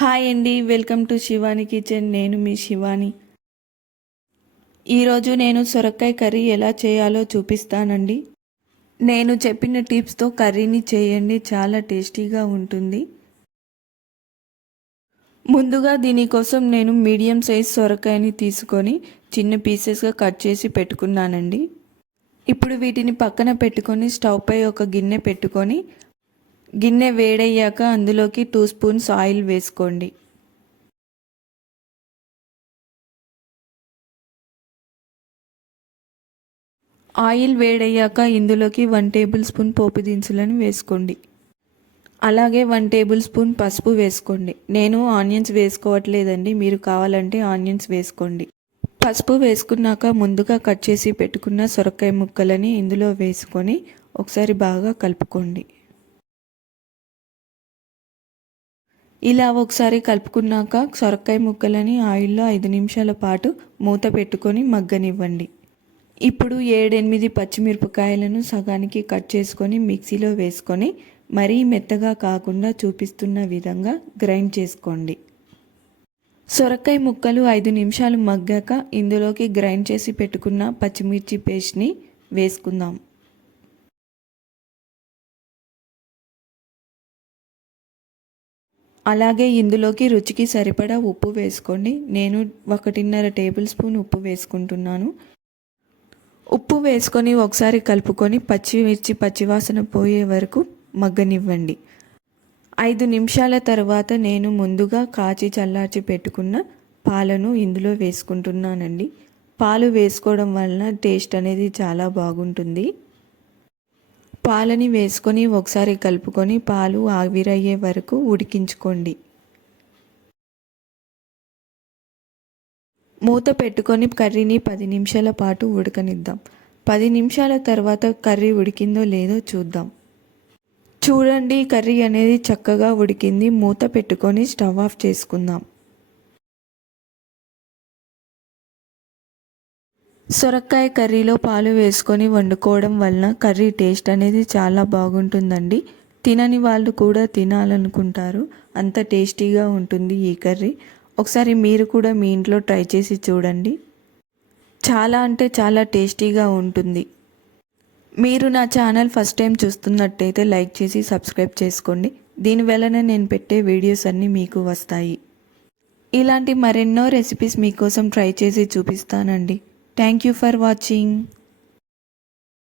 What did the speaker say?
Hi అండి, welcome to Shivani kitchen. నేను మీ శివాని. ఈరోజు నేను సొరకాయ కర్రీ ఎలా చేయాలో చూపిస్తానండి. నేను చెప్పిన టిప్స్తో కర్రీని చేయండి, చాలా టేస్టీగా ఉంటుంది. ముందుగా దీనికోసం నేను మీడియం సైజ్ సొరకాయని తీసుకొని చిన్న పీసెస్గా కట్ చేసి పెట్టుకున్నానండి. ఇప్పుడు వీటిని పక్కన పెట్టుకొని స్టవ్ పై ఒక గిన్నె పెట్టుకొని గిన్నె వేడయ్యాక అందులోకి 2 స్పూన్స్ ఆయిల్ వేసుకోండి. ఆయిల్ వేడయ్యాక ఇందులోకి 1 టేబుల్ స్పూన్ పోపు దినుసులను వేసుకోండి. అలాగే 1 టేబుల్ స్పూన్ పసుపు వేసుకోండి. నేను ఆనియన్స్ వేసుకోవట్లేదండి, మీరు కావాలంటే ఆనియన్స్ వేసుకోండి. పసుపు వేసుకున్నాక ముందుగా కట్ చేసి పెట్టుకున్న సొరకాయ ముక్కలని ఇందులో వేసుకొని ఒకసారి బాగా కలుపుకోండి. ఇలా ఒకసారి కలుపుకున్నాక సొరకాయ ముక్కలని ఆయిల్లో 5 నిమిషాల పాటు మూత పెట్టుకొని మగ్గనివ్వండి. ఇప్పుడు 7-8 పచ్చిమిరపకాయలను సగానికి కట్ చేసుకొని మిక్సీలో వేసుకొని మరీ మెత్తగా కాకుండా చూపిస్తున్న విధంగా గ్రైండ్ చేసుకోండి. సొరకాయ ముక్కలు 5 నిమిషాలు మగ్గాక ఇందులోకి గ్రైండ్ చేసి పెట్టుకున్న పచ్చిమిర్చి పేస్ట్ని వేసుకుందాం. అలాగే ఇందులోకి రుచికి సరిపడా ఉప్పు వేసుకోండి. నేను 1.5 టేబుల్ స్పూన్ ఉప్పు వేసుకుంటున్నాను. ఉప్పు వేసుకొని ఒకసారి కలుపుకొని పచ్చిమిర్చి పచ్చివాసన పోయే వరకు మగ్గనివ్వండి. 5 నిమిషాల తర్వాత నేను ముందుగా కాచి చల్లార్చి పెట్టుకున్న పాలను ఇందులో వేసుకుంటున్నానండి. పాలు వేసుకోవడం వలన టేస్ట్ అనేది చాలా బాగుంటుంది. పాలని వేసుకొని ఒకసారి కలుపుకొని పాలు ఆవిరయ్యే వరకు ఉడికించుకోండి. మూత పెట్టుకొని కర్రీని 10 నిమిషాల పాటు ఉడకనిద్దాం. 10 నిమిషాల తర్వాత కర్రీ ఉడికిందో లేదో చూద్దాం. చూడండి, కర్రీ అనేది చక్కగా ఉడికింది. మూత పెట్టుకొని స్టవ్ ఆఫ్ చేసుకుందాం. సొరకాయ కర్రీలో పాలు వేసుకొని వండుకోవడం వలన కర్రీ టేస్ట్ అనేది చాలా బాగుంటుందండి. తినని వాళ్ళు కూడా తినాలనుకుంటారు, అంత టేస్టీగా ఉంటుంది ఈ కర్రీ. ఒకసారి మీరు కూడా మీ ఇంట్లో ట్రై చేసి చూడండి. చాలా అంటే చాలా టేస్టీగా ఉంటుంది. మీరు నా ఛానల్ ఫస్ట్ టైం చూస్తున్నట్టయితే లైక్ చేసి సబ్స్క్రైబ్ చేసుకోండి. దీనివల్లనే నేను పెట్టే వీడియోస్ అన్నీ మీకు వస్తాయి. ఇలాంటి మరెన్నో రెసిపీస్ మీకోసం ట్రై చేసి చూపిస్తానండి. Thank you for watching.